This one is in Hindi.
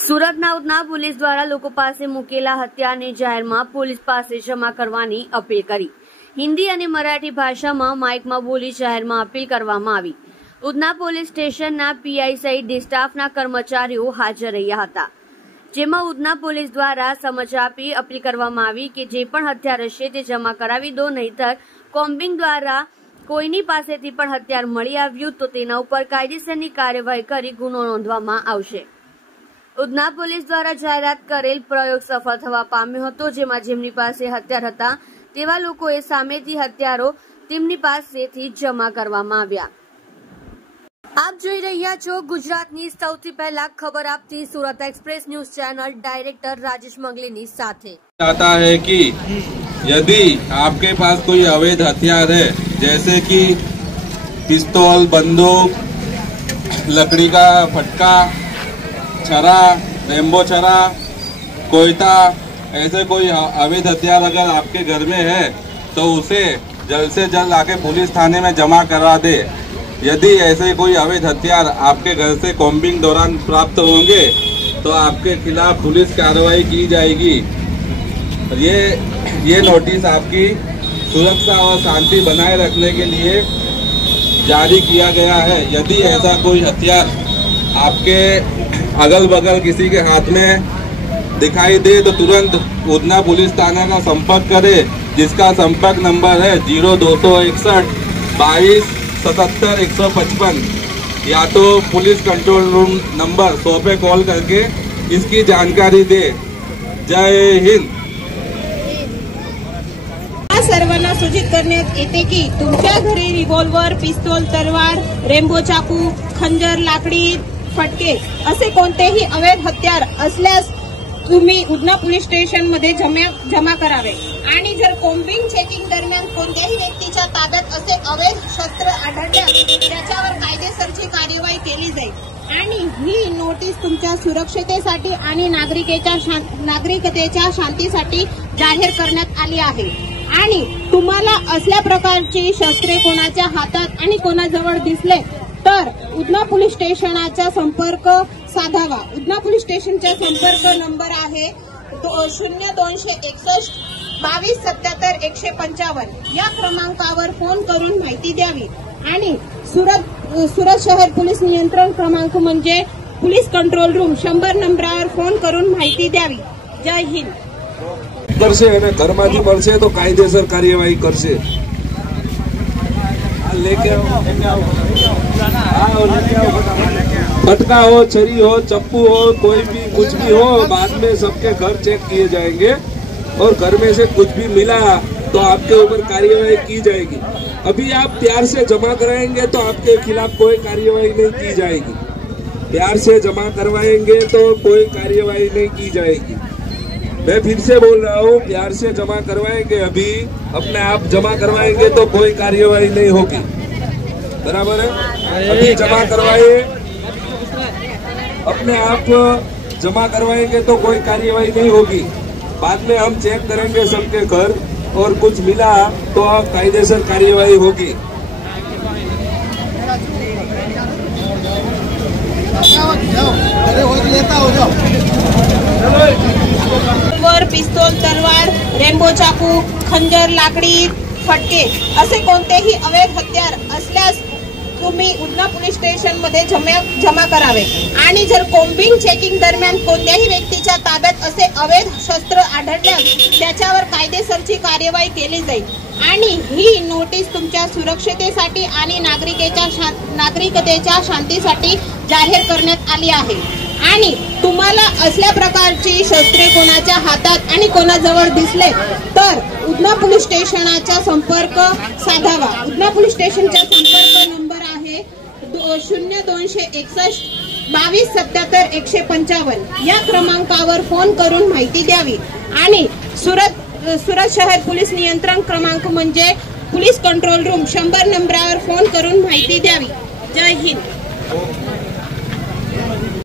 સુરતના ઉધના પોલીસ દ્વારા લોકો પાસે મૂકેલા હથિયારને જાહેરમાં પોલીસ પાસે જમા કરવાની અપીલ કરી। હિન્દી અને મરાઠી ભાષામાં માઇકમાં બોલી જાહેરમાં અપીલ કરવામાં આવી। ઉધના પોલીસ સ્ટેશનના પીઆઈ સહિત ડી સ્ટાફના કર્મચારીઓ હાજર રહ્યા હતા, જેમાં ઉધના પોલીસ દ્વારા સમજ આપી અપીલ કરવામાં આવી કે જે પણ હથિયાર હશે તે જમા કરાવી દો, નહીતર કોમ્બિંગ દ્વારા કોઈની પાસેથી પણ હથિયાર મળી આવ્યું તો તેના ઉપર કાયદેસરની કાર્યવાહી કરી ગુનો નોંધવામાં આવશે। ઉધના પોલીસ દ્વારા જાહેરાત કરેલ પ્રયોગ સફળ થવા પામ્યો હતો, જેમાં જેમની પાસે હથિયાર હતા તેવા લોકોએ સામેથી હથિયારો તેમની પાસેથી જમા કરવામાં આવ્યા। આપ જોઈ રહ્યા છો ગુજરાતની સૌથી પહેલા ખબર આપતી Surat express news channel director Rajesh मंगलेनी साथे। चाहता है कि यदि आपके पास कोई अवैध हथियार है, जैसे कि पिस्तौल, बंदूक, लकड़ी का फटका, छरा, रेम्बो छरा, कोयता, ऐसे कोई अवैध हथियार अगर आपके घर में है तो उसे जल्द से जल्द आके पुलिस थाने में जमा करा दे। यदि ऐसे कोई अवैध हथियार आपके घर से कॉम्बिंग दौरान प्राप्त होंगे तो आपके खिलाफ पुलिस कार्रवाई की जाएगी। ये नोटिस आपकी सुरक्षा और शांति बनाए रखने के लिए जारी किया गया है। यदि ऐसा कोई हथियार आपके अगल बगल किसी के हाथ में दिखाई दे तो तुरंत उधना पुलिस थाना का संपर्क करें, जिसका संपर्क नंबर है 0261 22 77 155, या तो पुलिस कंट्रोल रूम नंबर 100 पे कॉल करके इसकी जानकारी दे। जय हिंद। सर्वांना सूचित करण्यात येते की तुमच्या घरी रिव्हॉल्वर, पिस्तूल, तलवार, रेम्बो चाकू, खंजर, लाकडी फटके असे कोणतेही अवैध हत्यार असल्यास तुम्ही उधना पोलीस स्टेशन मध्ये जमा करावे। आणि जर कोम्बिंग चेकिंग दरम्यान कोणत्याही व्यक्तीच्या ताब्यात असे अवैध शस्त्र आढळल्यास त्याच्यावर कायदेशीर कार्यवाही केली जाईल। आणि ही नोटीस तुमच्या सुरक्षतेसाठी आणि नागरिकतेच्या शांतीसाठी जाहीर करण्यात आली आहे। आणि तुम्हाला असल्या प्रकारची शस्त्रे कोणाच्या हातात आणि कोणाजवळ दिसले तर उधना पोलीस स्टेशनचा संपर्क साधावा। उधना पोलीस स्टेशनचा संपर्क नंबर आहे 0261 22 77 155। या क्रमांकावर फोन करून माहिती द्यावी। आणि सुरत शहर पोलीस नियंत्रण क्रमांक म्हणजे पोलीस कंट्रोल रूम 100 नंबरावर फोन करून माहिती द्यावी। जय हिंद। करशे અને ઘરમાંથી મળશે તો કાયદેસર કાર્યવાહી કરશે। फटका हो, छरी हो, चप्पू हो, कोई भी कुछ भी हो, बाद में सबके घर चेक किए जाएंगे और घर में से कुछ भी मिला तो आपके ऊपर कार्यवाही की जाएगी। अभी आप प्यार से जमा कराएंगे तो आपके खिलाफ कोई कार्यवाही नहीं की जाएगी। प्यार से जमा करवाएंगे तो कोई कार्यवाही नहीं की जाएगी। मैं फिर से बोल रहा हूँ, प्यार से जमा करवाएंगे, अभी अपने आप जमा करवाएंगे तो कोई कार्यवाही नहीं होगी। बराबर है? अभी जमा करवाए, अपने आप जमा करवाएंगे तो कोई कार्यवाही नहीं होगी। बाद में हम चेक करेंगे सबके घर और कुछ मिला तो कायदेसर कार्यवाही होगी। पिस्तौल, तलवार, रेम्बो चाकू, खंजर, लाकडी फटके असे कोणतेही अवैध हत्यार असल्यास तुम्ही उधना पोलीस स्टेशन मध्ये जमा करावे। आणि जर कोम्बिंग चेकिंग दरम्यान कोणत्याही व्यक्तीच्या ताब्यात असे अवैध शस्त्र आढळल्यास त्याच्यावर कायदेशीर कार्यवाही केली जाईल। आणि ही नोटीस तुमच्या सुरक्षतेसाठी आणि नागरिकतेच्या शांतीसाठी जाहीर करण्यात आली आहे। आणि तुम्हाला असल्या प्रकारची शस्त्रे कोणाच्या हातात आणि कोणाजवळ दिसले तर उधना पोलीस स्टेशनचा संपर्क साधावा। उधना पोलीस स्टेशनचा संपर्क नंबर आहे 0261 22 77 155। या क्रमांकावर फोन करून माहिती द्यावी। आणि सुरत शहर पोलीस नियंत्रण क्रमांक म्हणजे पोलीस कंट्रोल रूम 100 नंबरावर फोन करून माहिती द्यावी। जय हिंद।